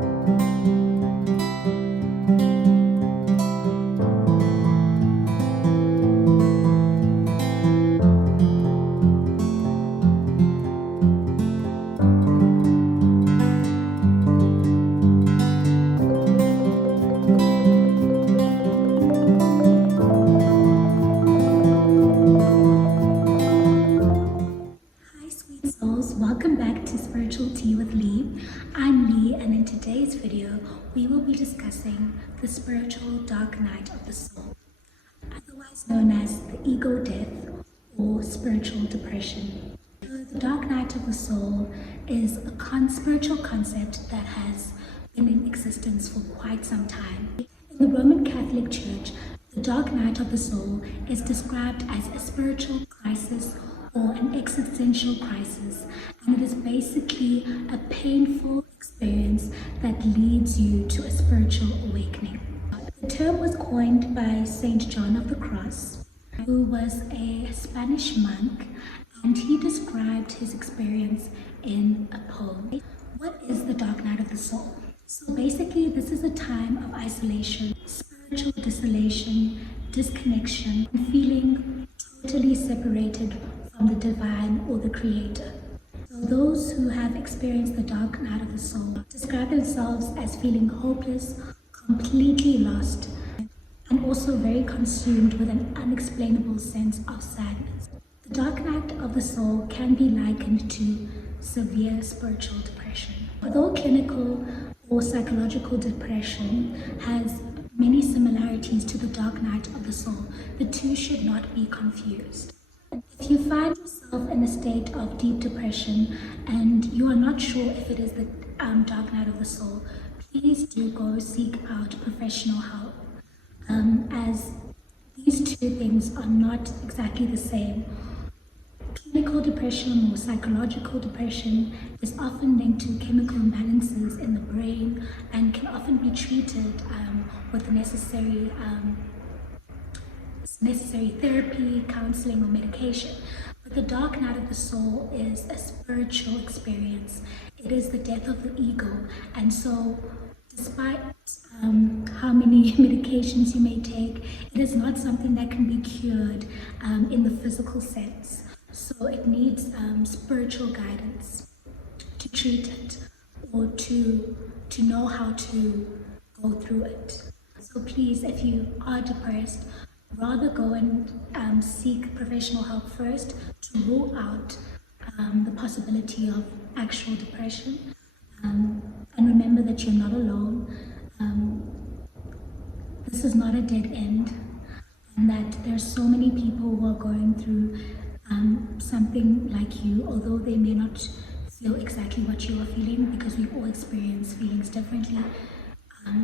Hi, sweet souls. Welcome back to Spiritual Tea with Lee. I'm Lee, and in today's video, we will be discussing the spiritual dark night of the soul, otherwise known as the ego death or spiritual depression. So the dark night of the soul is a spiritual concept that has been in existence for quite some time. In the Roman Catholic Church, the dark night of the soul is described as a spiritual crisis or an existential crisis, and it is basically a painful experience that leads you to a spiritual awakening. The term was coined by Saint John of the Cross, who was a Spanish monk, and he described his experience in a poem. What is the dark night of the soul? So basically, this is a time of isolation, spiritual desolation, disconnection, and feeling totally separated from the divine or the creator. So those who have experienced the dark night of the soul describe themselves as feeling hopeless, completely lost, and also very consumed with an unexplainable sense of sadness. The dark night of the soul can be likened to severe spiritual depression. Although clinical or psychological depression has many similarities to the dark night of the soul, the two should not be confused. If you find yourself in a state of deep depression and you are not sure if it is the dark night of the soul, please do go seek out professional help, as these two things are not exactly the same. Clinical depression or psychological depression is often linked to chemical imbalances in the brain and can often be treated with the necessary therapy, counseling, or medication. But the dark night of the soul is a spiritual experience. It is the death of the ego. And so, despite how many medications you may take, it is not something that can be cured in the physical sense. So it needs spiritual guidance to treat it or to know how to go through it. So please, if you are depressed, rather go and seek professional help first to rule out the possibility of actual depression. And remember that you're not alone. This is not a dead end, and that there's so many people who are going through something like you, although they may not feel exactly what you are feeling, because we all experience feelings differently.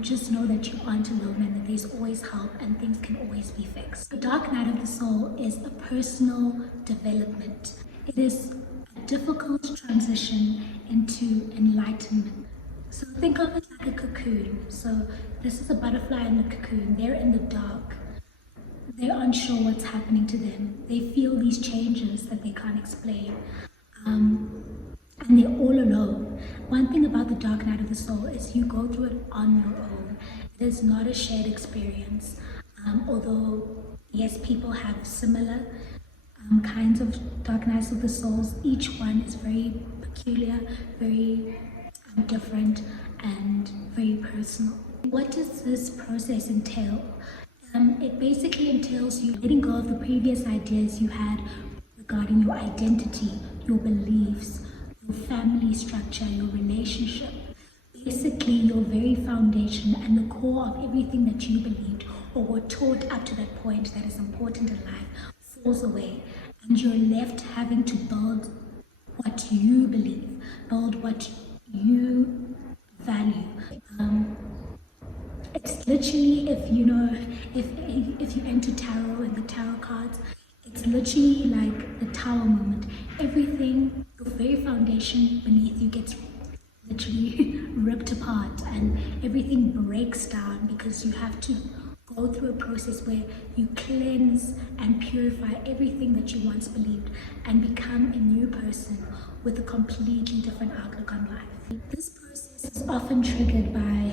Just know that you aren't alone and that there's always help and things can always be fixed. The dark night of the soul is a personal development. It is a difficult transition into enlightenment. So think of it like a cocoon. So this is a butterfly in the cocoon. They're in the dark. They're unsure what's happening to them. They feel these changes that they can't explain. And they're all alone. One thing about the dark night of the soul is you go through it on your own. It is not a shared experience. Although, yes, people have similar kinds of dark nights of the souls, each one is very peculiar, very different, and very personal. What does this process entail? It basically entails you letting go of the previous ideas you had regarding your identity, your beliefs, your family structure, your relationship. Basically, your very foundation and the core of everything that you believed or were taught up to that point that is important in life falls away, and you're left having to build what you believe, build what you value. It's literally, if you enter tarot and the tarot cards, it's literally like the tower moment. Everything, your very foundation beneath you gets literally ripped apart and everything breaks down, because you have to go through a process where you cleanse and purify everything that you once believed and become a new person with a completely different outlook on life. This process This is often triggered by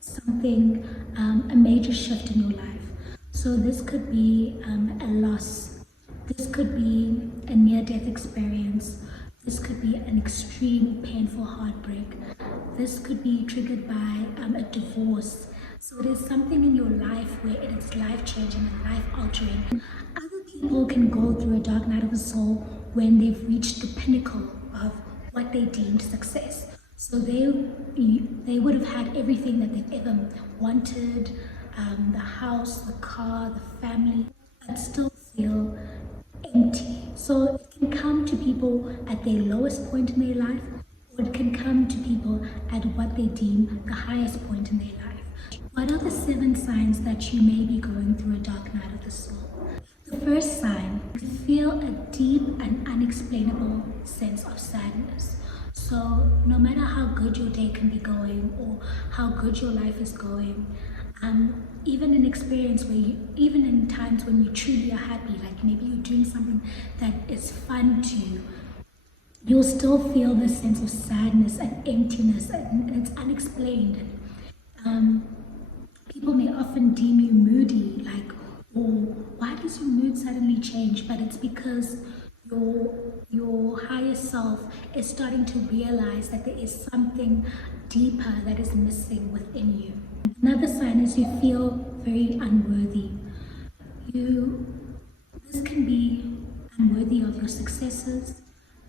something, a major shift in your life. So this could be a loss. This could be a near-death experience. This could be an extreme painful heartbreak. This could be triggered by a divorce. So it is something in your life where it is life-changing and life-altering. Other people can go through a dark night of the soul when they've reached the pinnacle of what they deemed success. So they would have had everything that they've ever wanted, the house, the car, the family, but still feel empty. So it can come to people at their lowest point in their life, or it can come to people at what they deem the highest point in their life. What are the 7 signs that you may be going through a dark night of the soul? The first sign is to feel a deep and unexplainable sense of sadness. So no matter how good your day can be going or how good your life is going, even in experience where even in times when you truly are happy, like maybe you're doing something that is fun to you, you'll still feel this sense of sadness and emptiness, and it's unexplained. People may often deem you moody, like, oh, why does your mood suddenly change? But it's because your higher self is starting to realize that there is something deeper that is missing within you. Another sign is you feel very unworthy. This can be unworthy of your successes.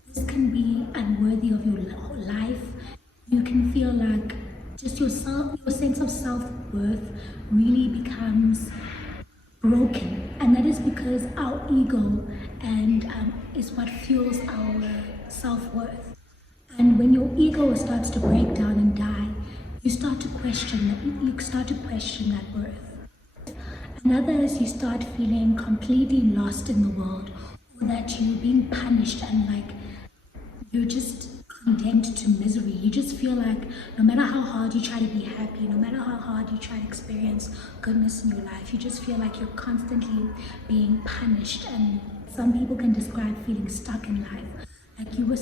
This can be unworthy of your life. You can feel like just your sense of self-worth really becomes broken, and that is because our ego is what fuels our self-worth. And when your ego starts to break down and die, you start to question that worth. Another is you start feeling completely lost in the world, or that you're being punished and like you're just condemned to misery. You just feel like no matter how hard you try to be happy, no matter how hard you try to experience goodness in your life, you just feel like you're constantly being punished. And some people can describe feeling stuck in life. Like you're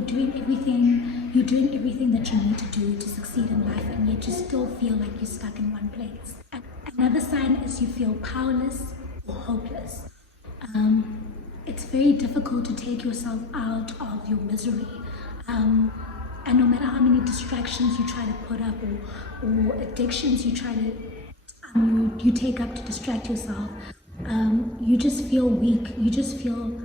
doing everything that you need to do to succeed in life, and yet you still feel like you're stuck in one place. Another sign is you feel powerless or hopeless. It's very difficult to take yourself out of your misery. And no matter how many distractions you try to put up or addictions you try to you take up to distract yourself, you just feel weak. You just feel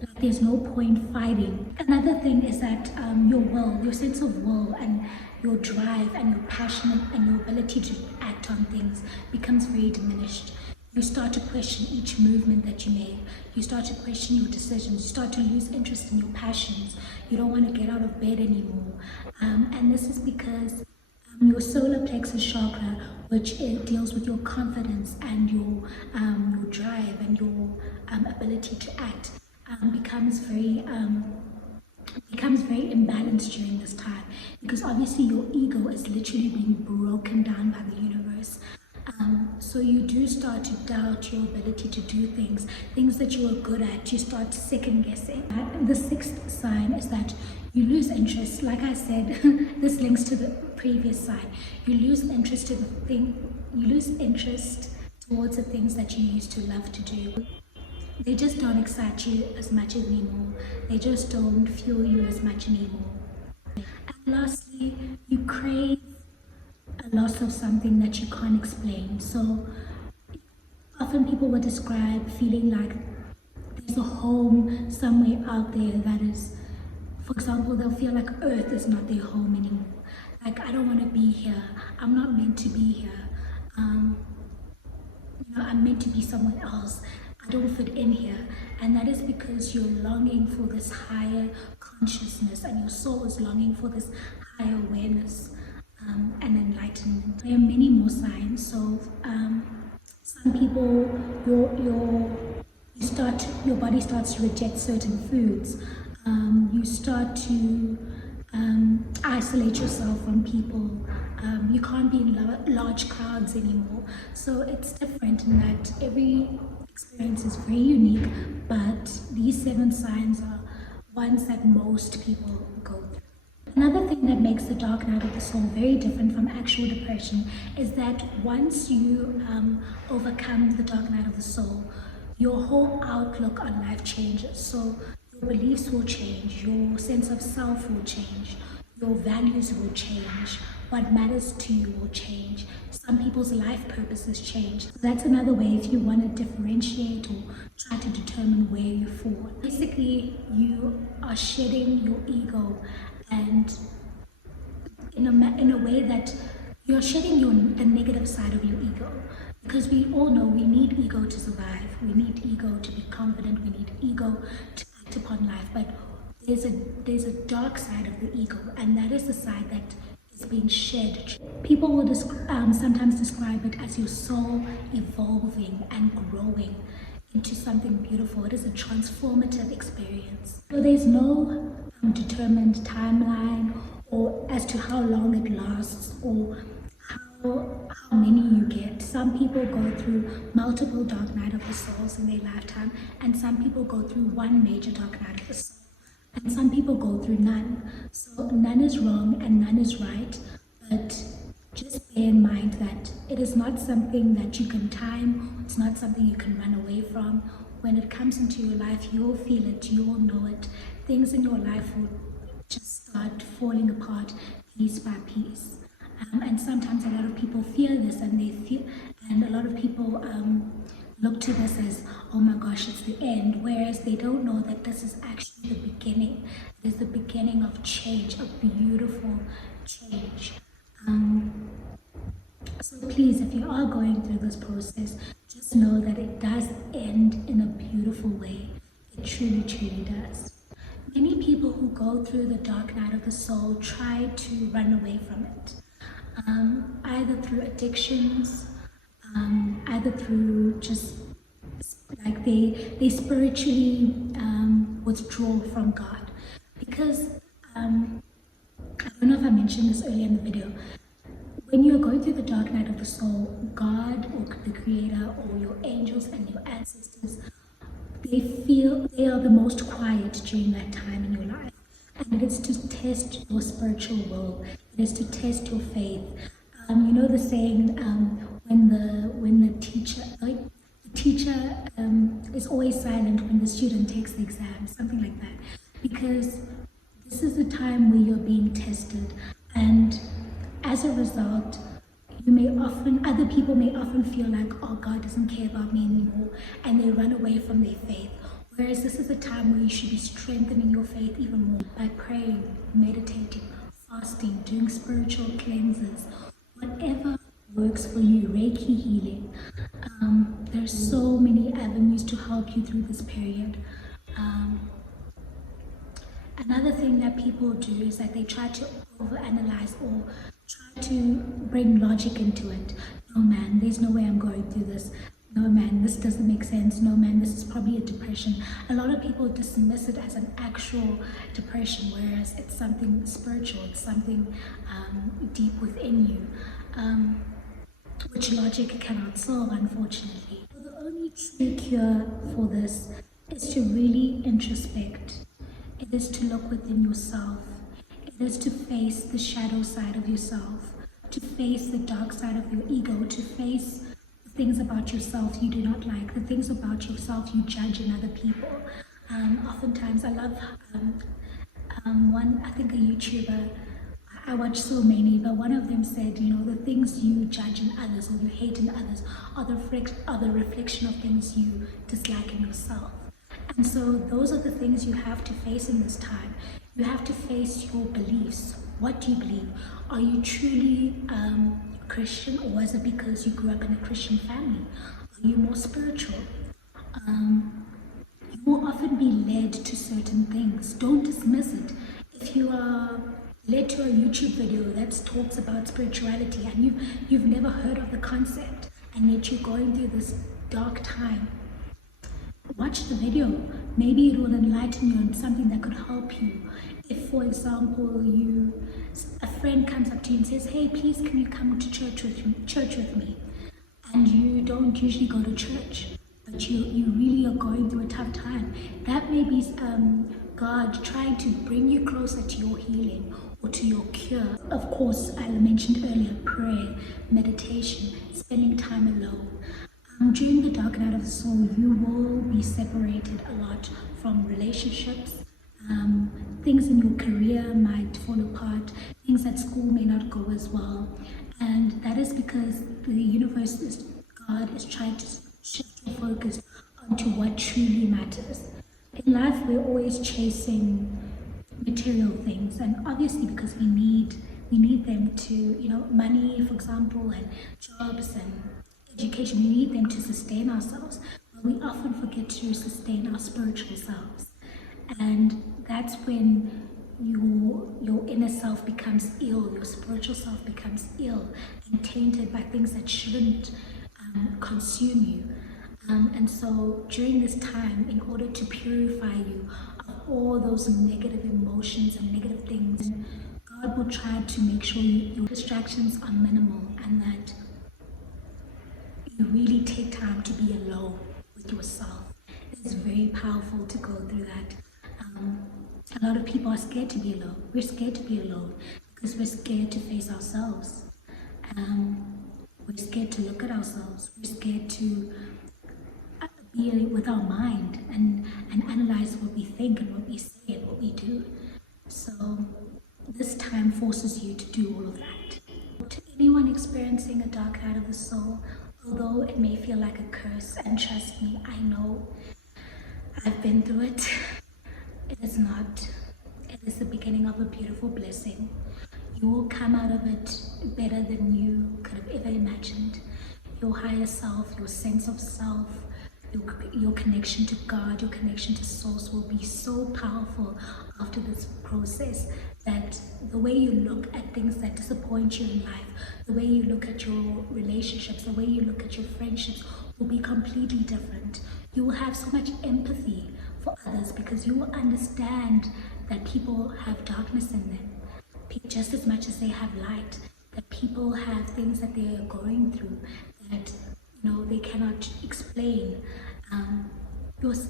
like there's no point fighting. Another thing is that your sense of will and your drive and your passion and your ability to act on things becomes very diminished. You start to question each movement that you make. You start to question your decisions. You start to lose interest in your passions. You don't want to get out of bed anymore. And this is because your solar plexus chakra, which deals with your confidence and your drive and your ability to act, becomes very imbalanced during this time, because obviously your ego is literally being broken down by the universe. So you do start to doubt your ability to do things that you are good at. You start second guessing. The 6th sign is that you lose interest. Like I said, this links to the previous sign. You lose interest towards the things that you used to love to do. They just don't excite you as much anymore. They just don't fuel you as much anymore. And lastly, you crave a loss of something that you can't explain. So often people will describe feeling like there's a home somewhere out there that is, for example, they'll feel like Earth is not their home anymore. Like, I don't want to be here. I'm not meant to be here. I'm meant to be somewhere else. I don't fit in here. And that is because you're longing for this higher consciousness, and your soul is longing for this higher awareness and enlightenment. There are many more signs. So some people, your body starts to reject certain foods. You start to isolate yourself from people. You can't be in large crowds anymore. So it's different in that every experience is very unique, but these 7 signs are ones that most people go through. Another thing that makes the dark night of the soul very different from actual depression is that once you overcome the dark night of the soul, your whole outlook on life changes. So your beliefs will change, your sense of self will change, your values will change, what matters to you will change. Some people's life purposes change. So that's another way if you want to differentiate or try to determine where you fall. Basically, you are shedding your ego, and in a way that you're shedding the negative side of your ego. Because we all know we need ego to survive. We need ego to be confident. We need ego to act upon life. But there's a dark side of the ego, and that is the side that is being shed. People will sometimes describe it as your soul evolving and growing into something beautiful. It is a transformative experience. So there's no determined timeline or as to how long it lasts or how many you get. Some people go through multiple dark night of the souls in their lifetime, and some people go through one major dark night of the soul, and some people go through none. So none is wrong and none is right, but just bear in mind that it is not something that you can time. It's not something you can run away from. When it comes into your life, you'll feel it, you'll know it. Things in your life will just start falling apart piece by piece. And sometimes a lot of people fear this, and a lot of people look to this as, oh my gosh, it's the end, whereas they don't know that this is actually the beginning. It is the beginning of change, a beautiful change. So please, if you are going through this process, just know that it does end in a beautiful way. It truly, truly does. Many people who go through the dark night of the soul try to run away from it. Either through addictions, either through just like they spiritually withdraw from God. Because I don't know if I mentioned this earlier in the video, when you're going through the dark night of the soul, God or the Creator or your angels and your ancestors, they feel they are the most quiet during that time in your life. And it is to test your spiritual will. It is to test your faith. You know the saying, when the teacher is always silent when the student takes the exam, something like that. Because this is the time where you're being tested, and as a result, other people may often feel like, oh, God doesn't care about me anymore, and they run away from their faith. Whereas this is a time where you should be strengthening your faith even more by praying, meditating, fasting, doing spiritual cleanses, whatever works for you, Reiki healing. There's so many avenues to help you through this period. Another thing that people do is that they try to overanalyze or try to bring logic into it. No man, there's no way I'm going through this. No man, this doesn't make sense. No man, this is probably a depression. A lot of people dismiss it as an actual depression, whereas it's something spiritual, it's something deep within you, which logic cannot solve, unfortunately. So the only true cure for this is to really introspect. It is to look within yourself. It is to face the shadow side of yourself, to face the dark side of your ego, to face the things about yourself you do not like, the things about yourself you judge in other people. Oftentimes, I love I think a YouTuber, I watch so many, but one of them said, you know, the things you judge in others or you hate in others are the reflection of things you dislike in yourself. And so those are the things you have to face in this time. You have to face your beliefs. What do you believe? Are you truly Christian, or is it because you grew up in a Christian family? Are you more spiritual? You will often be led to certain things. Don't dismiss it. If you are led to a YouTube video that talks about spirituality and you've never heard of the concept, and yet you're going through this dark time, watch the video. Maybe it will enlighten you on something that could help you. If, for example, a friend comes up to you and says, hey, please can you come to church with me? And you don't usually go to church, but you really are going through a tough time. That may be God trying to bring you closer to your healing or to your cure. Of course, I mentioned earlier, prayer, meditation, spending time alone. During the dark night of the soul, you will be separated a lot from relationships. Things in your career might fall apart. Things at school may not go as well. And that is because the universe is, God is trying to shift your focus onto what truly matters. In life, we're always chasing material things, and obviously because we need them to, money, for example, and jobs and education. We need them to sustain ourselves, but we often forget to sustain our spiritual selves. And that's when your inner self becomes ill, your spiritual self becomes ill and tainted by things that shouldn't consume you. And so during this time, in order to purify you of all those negative emotions and negative things, God will try to make sure your distractions are minimal and that you really take time to be alone with yourself. It's very powerful to go through that. A lot of people are scared to be alone. We're scared to be alone because we're scared to face ourselves. We're scared to look at ourselves. We're scared to be with our mind and analyze what we think and what we say and what we do. So this time forces you to do all of that. To anyone experiencing a dark night of the soul, although it may feel like a curse, and trust me, I know, I've been through it, it is not. It is the beginning of a beautiful blessing. You will come out of it better than you could have ever imagined. Your higher self, your sense of self, your connection to God, your connection to source will be so powerful after this process that the way you look at things that disappoint you in life, the way you look at your relationships, the way you look at your friendships will be completely different. You will have so much empathy for others because you will understand that people have darkness in them just as much as they have light, that people have things that they are going through that they cannot explain.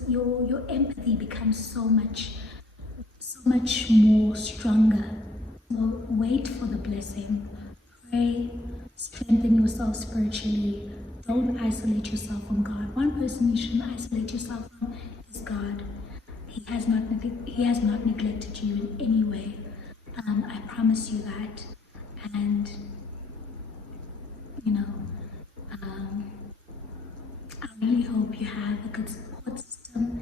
Your empathy becomes so much more stronger. So wait for the blessing. Pray, strengthen yourself spiritually. Don't isolate yourself from God. One person you shouldn't isolate yourself from is God. He has not neglected you in any way. I promise you that. And I really hope you have a good support system.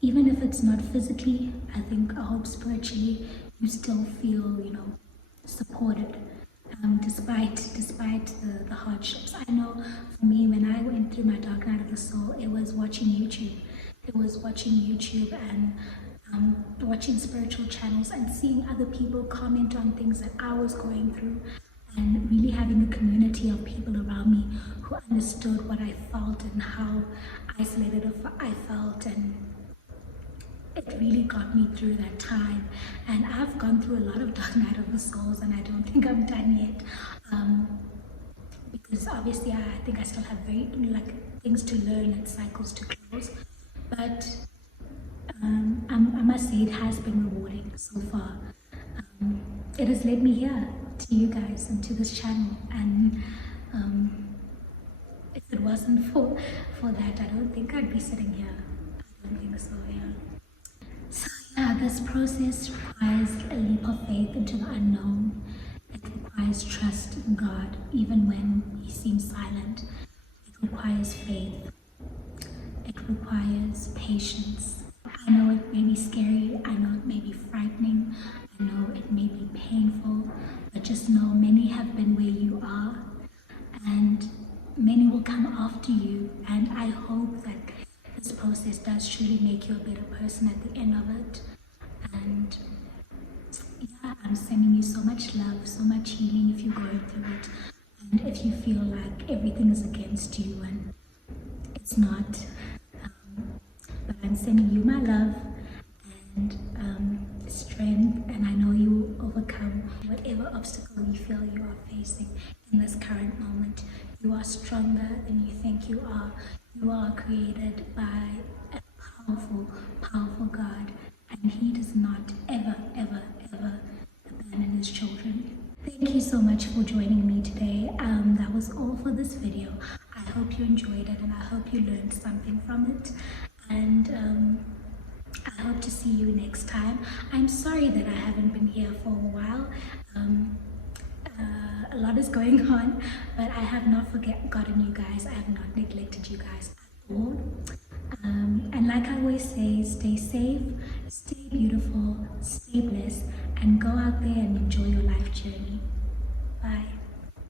Even if it's not physically, I hope spiritually you still feel, supported. Despite the hardships. I know for me, when I went through my dark night of the soul, it was watching YouTube. It was watching YouTube and watching spiritual channels and seeing other people comment on things that I was going through, and really having a community of people around me who understood what I felt and how isolated I felt, and it really got me through that time. And I've gone through a lot of dark night of the souls, and I don't think I'm done yet, because obviously I think I still have things to learn and cycles to close, but I must say it has been rewarding so far. It has led me here to you guys and to this channel, and if it wasn't for that, I don't think I'd be sitting here. I don't think so, yeah. So yeah, this process requires a leap of faith into the unknown. It requires trust in God, even when He seems silent. It requires faith. It requires patience. I know it may be scary, I know it may be frightening, I know it may be painful, but just know many have been where you are, and many will come after you, and I hope that this process does truly make you a better person at the end of it. And yeah, I'm sending you so much love, so much healing if you're going through it, and if you feel like everything is against you, and it's not. But I'm sending you my love and strength, and I know you will overcome whatever obstacle you feel you are facing in this current moment. You are stronger than you think you are. You are created by a powerful, powerful God, and He does not ever, ever, ever you so much for joining me today. That was all for this video. I hope you enjoyed it and I hope you learned something from it. And I hope to see you next time. I'm sorry that I haven't been here for a while. A lot is going on, but I have not forgotten you guys. I have not neglected you guys at all. And like I always say, stay safe, stay beautiful, stay blessed, and go out there and enjoy your life journey.